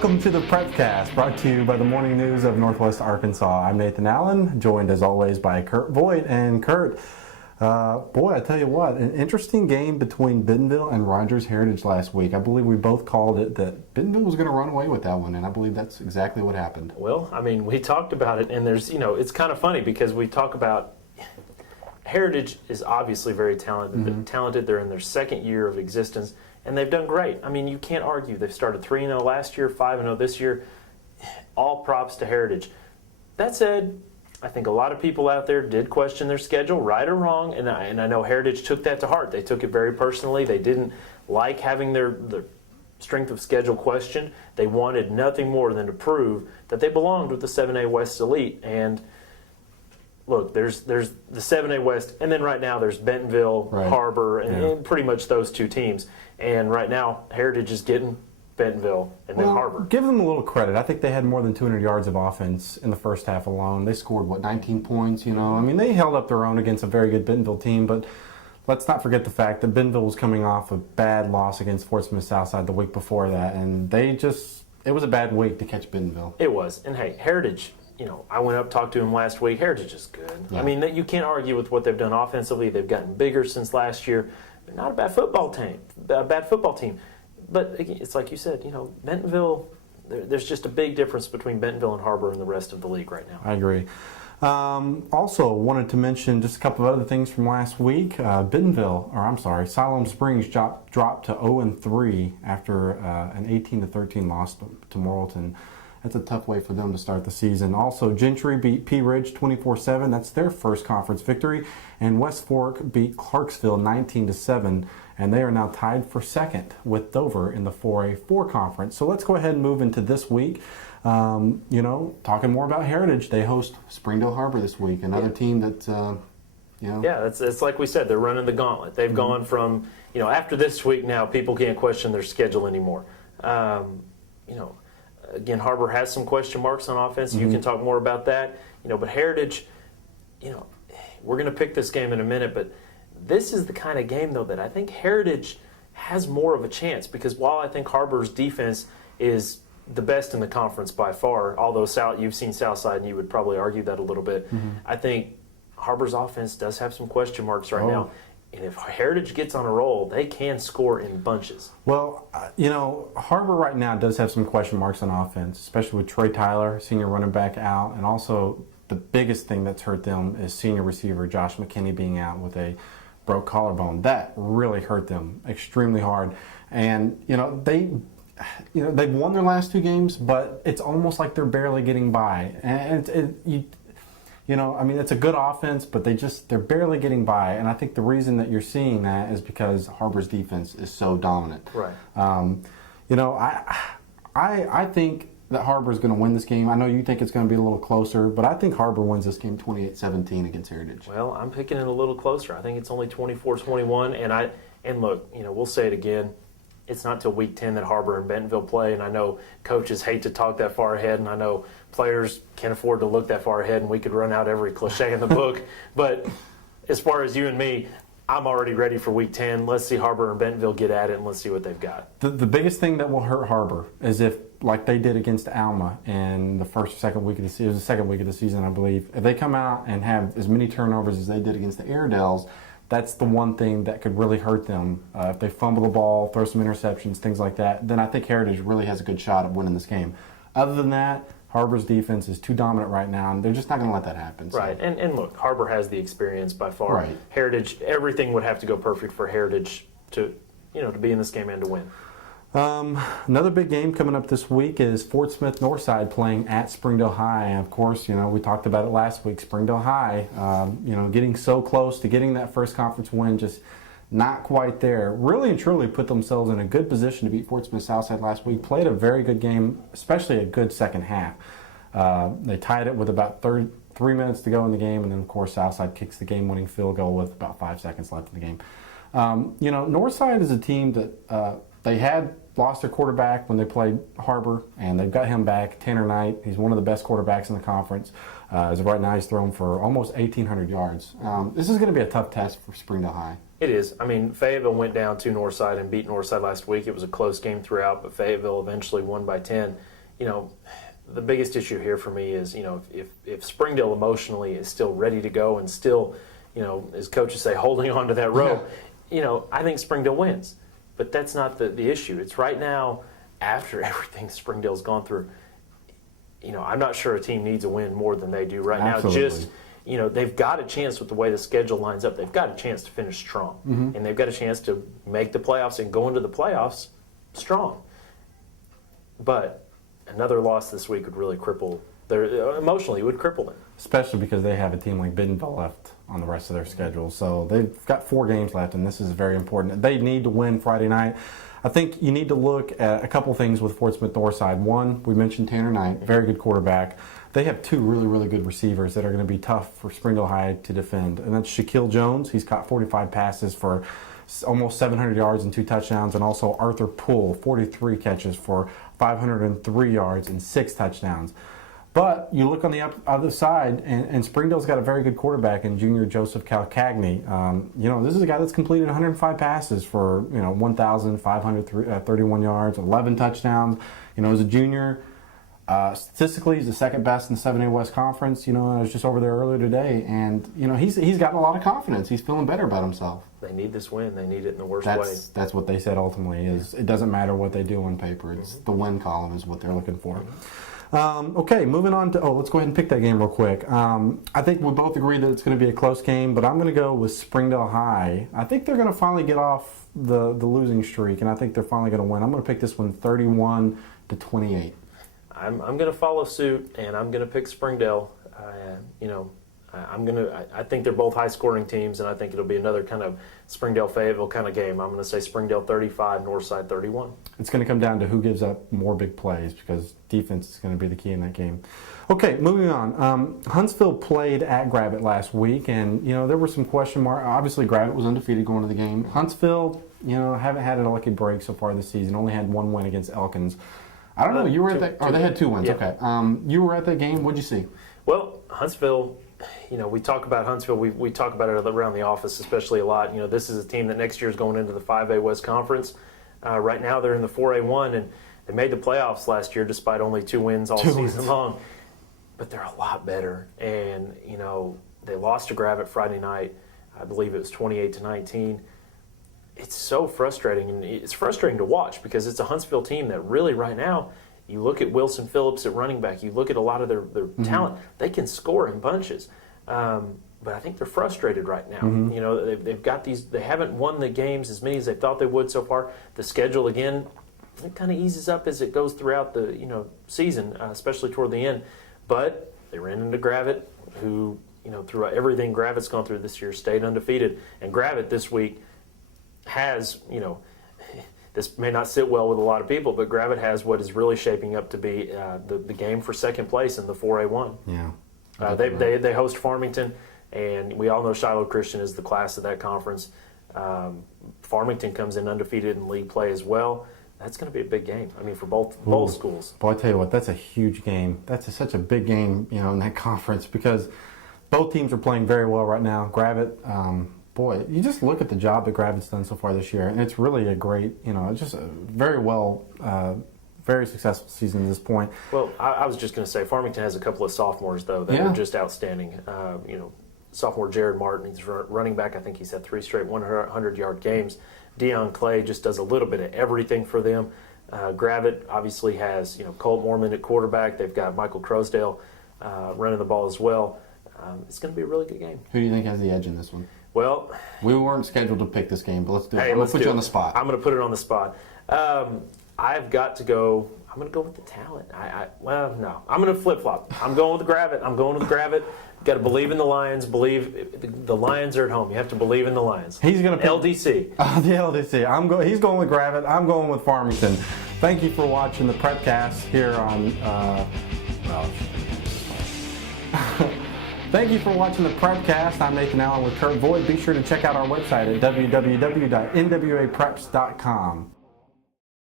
Welcome to the Prepcast, brought to you by the Morning News of Northwest Arkansas. I'm Nathan Allen, joined as always by Kurt Voigt. And Kurt, boy, I tell you what, an interesting game between Bentonville and Rogers Heritage last week. I believe we both called it that Bentonville was going to run away with that one, and I believe that's exactly what happened. Well, I mean, we talked about it, and there's, it's kind of funny because we talk about Heritage is obviously very talented. They're in their second year of existence, and they've done great. I mean, you can't argue. They've started 3-0 last year, 5-0 this year. All props to Heritage. That said, I think a lot of people out there did question their schedule, right or wrong, and I know Heritage took that to heart. They took it very personally. They didn't like having their strength of schedule questioned. They wanted nothing more than to prove that they belonged with the 7A West Elite. And look, there's the 7A West, and then right now there's Bentonville, right. Harbor, and pretty much those two teams. And right now, Heritage is getting Bentonville and then Harbor. Give them a little credit. I think they had more than 200 yards of offense in the first half alone. They scored, 19 points, I mean, they held up their own against a very good Bentonville team, but let's not forget the fact that Bentonville was coming off a bad loss against Fort Smith Southside the week before that, and it was a bad week to catch Bentonville. It was. And hey, Heritage, I went up, talked to him last week. Heritage is good. Yeah. I mean, you can't argue with what they've done offensively. They've gotten bigger since last year. They're not a bad football team. But it's like you said, Bentonville, there's just a big difference between Bentonville and Harbor and the rest of the league right now. I agree. Also, wanted to mention just a couple of other things from last week. Siloam Springs dropped to 0-3 after an 18-13 loss to Morrilton. That's a tough way for them to start the season. Also, Gentry beat Pea Ridge 24-7. That's their first conference victory. And West Fork beat Clarksville 19-7. And they are now tied for second with Dover in the 4A4 conference. So let's go ahead and move into this week. Talking more about Heritage. They host Springdale Harbor this week. Another team that, Yeah, it's like we said. They're running the gauntlet. They've gone from, after this week now, people can't question their schedule anymore. Again, Harbor has some question marks on offense. You can talk more about that. But Heritage, we're going to pick this game in a minute, but this is the kind of game, though, that I think Heritage has more of a chance, because while I think Harbor's defense is the best in the conference by far, although you've seen Southside and you would probably argue that a little bit, I think Harbor's offense does have some question marks right now. And if Heritage gets on a roll, they can score in bunches. Well, Harbor right now does have some question marks on offense, especially with Trey Tyler, senior running back, out. And also the biggest thing that's hurt them is senior receiver Josh McKinney being out with a broke collarbone. That really hurt them extremely hard. And, they've won their last two games, but it's almost like they're barely getting by. And it's a good offense, but they're barely getting by. And I think the reason that you're seeing that is because Harbor's defense is so dominant. Right. I think that Harbor is going to win this game. I know you think it's going to be a little closer, but I think Harbor wins this game 28-17 against Heritage. Well, I'm picking it a little closer. I think it's only 24-21. And look, we'll say it again. It's not till week 10 that Harbor and Bentonville play, and I know coaches hate to talk that far ahead, and I know players can't afford to look that far ahead, and we could run out every cliche in the book. But as far as you and me, I'm already ready for week 10. Let's see Harbor and Bentonville get at it, and let's see what they've got. The biggest thing that will hurt Harbor is if, like they did against Alma in the second week of the season, I believe, if they come out and have as many turnovers as they did against the Airedales, that's the one thing that could really hurt them. If they fumble the ball, throw some interceptions, things like that, then I think Heritage really has a good shot at winning this game. Other than that, Harbor's defense is too dominant right now, and they're just not going to let that happen. So. Right, and look, Harbor has the experience by far. Right. Heritage, everything would have to go perfect for Heritage to be in this game and to win. Another big game coming up this week is Fort Smith Northside playing at Springdale High. And of course, we talked about it last week. Springdale High, getting so close to getting that first conference win, just not quite there. Really and truly put themselves in a good position to beat Fort Smith Southside last week. Played a very good game, especially a good second half. They tied it with about 3 minutes to go in the game, and then of course Southside kicks the game-winning field goal with about 5 seconds left in the game. Northside is a team that they had lost their quarterback when they played Harbor, and they've got him back. Tanner Knight, he's one of the best quarterbacks in the conference. As of right now, he's thrown for almost 1,800 yards. This is going to be a tough test for Springdale High. It is. I mean, Fayetteville went down to Northside and beat Northside last week. It was a close game throughout, but Fayetteville eventually won by 10. You know, the biggest issue here for me is, you know, if Springdale emotionally is still ready to go and still, you know, as coaches say, holding on to that rope, you know, I think Springdale wins. But that's not the issue. It's right now, after everything Springdale's gone through, you know, I'm not sure a team needs a win more than they do right Absolutely. now. Just, you know, they've got a chance with the way the schedule lines up. They've got a chance to finish strong. And they've got a chance to make the playoffs and go into the playoffs strong. But another loss this week would really cripple emotionally, it would cripple them. Especially because they have a team like Bentonville left on the rest of their schedule. So they've got 4 games left, and this is very important. They need to win Friday night. I think you need to look at a couple things with Fort Smith Northside. One, we mentioned Tanner Knight, very good quarterback. They have 2 really, really good receivers that are going to be tough for Springdale High to defend. And that's Shaquille Jones. He's caught 45 passes for almost 700 yards and 2 touchdowns. And also Arthur Poole, 43 catches for 503 yards and 6 touchdowns. But you look on the other side, and Springdale's got a very good quarterback in junior Joseph Calcagney. You know, this is a guy that's completed 105 passes for, you know, 1,531 yards, 11 touchdowns. You know, as a junior, statistically, he's the second best in the 7A West Conference. You know, I was just over there earlier today, and, you know, he's gotten a lot of confidence. He's feeling better about himself. They need this win. They need it in the worst way. That's what they said ultimately, is it doesn't matter what they do on paper. It's the win column is what they're looking for. Okay, moving on to, let's go ahead and pick that game real quick. I think we both agree that it's going to be a close game, but I'm going to go with Springdale High. I think they're going to finally get off the losing streak, and I think they're finally going to win. I'm going to pick this one 31-28. I'm going to follow suit, and I'm going to pick Springdale. You know, I think they're both high-scoring teams, and I think it'll be another kind of Springdale-Fayetteville kind of game. I'm going to say Springdale 35, Northside 31. It's going to come down to who gives up more big plays, because defense is going to be the key in that game. Okay, moving on. Huntsville played at Gravett last week, and, you know, there were some question marks. Obviously, Gravett was undefeated going into the game. Huntsville, you know, haven't had a lucky break so far this season. Only had 1 win against Elkins. I don't know. You were at that. Oh, they had 2 wins. Yeah. Okay. You were at that game. What'd you see? Well, Huntsville, you know, we talk about Huntsville. We talk about it around the office, especially a lot. You know, this is a team that next year is going into the 5A West Conference. Right now, they're in the 4A1, and they made the playoffs last year despite only 2 wins all season long. But they're a lot better, and you know, they lost to Gravett Friday night. I believe it was 28-19. It's so frustrating, and it's frustrating to watch because it's a Huntsville team that really right now, you look at Wilson Phillips at running back, you look at a lot of their talent, they can score in bunches. But I think they're frustrated right now. You know, they've got these, they haven't won the games as many as they thought they would so far. The schedule, again, it kind of eases up as it goes throughout the, you know, season, especially toward the end. But they ran into Gravett, who, you know, throughout everything Gravett's gone through this year, stayed undefeated. And Gravett this week has, you know, this may not sit well with a lot of people, but Gravett has what is really shaping up to be the game for second place in the 4A1. Yeah. They host Farmington, and we all know Shiloh Christian is the class of that conference. Farmington comes in undefeated in league play as well. That's going to be a big game. I mean, for both schools. Boy, I tell you what, that's a huge game. That's such a big game, you know, in that conference, because both teams are playing very well right now. Gravett, boy, you just look at the job that Gravett's done so far this year, and it's really a great, you know, it's just a very successful season at this point. Well, I was just going to say, Farmington has a couple of sophomores, though, that are just outstanding. You know, sophomore Jared Martin, he's running back. I think he's had 3 straight 100-yard games. Deion Clay just does a little bit of everything for them. Gravett obviously has, you know, Colt Mormon at quarterback. They've got Michael Crosdale running the ball as well. It's going to be a really good game. Who do you think has the edge in this one? Well, we weren't scheduled to pick this game, but let's do it. Hey, Let's put you on the spot. I'm going to put it on the spot. I've got to go. I'm going to go with the talent. Well, no. I'm going to flip-flop. I'm going with the Gravett. Got to believe in the Lions. Believe the Lions are at home. You have to believe in the Lions. He's going to pick LDC. The LDC. He's going with Gravett. I'm going with Farmington. Thank you for watching the Prepcast here on. Thank you for watching the Prepcast. I'm Nathan Allen with Kurt Voigt. Be sure to check out our website at www.nwapreps.com.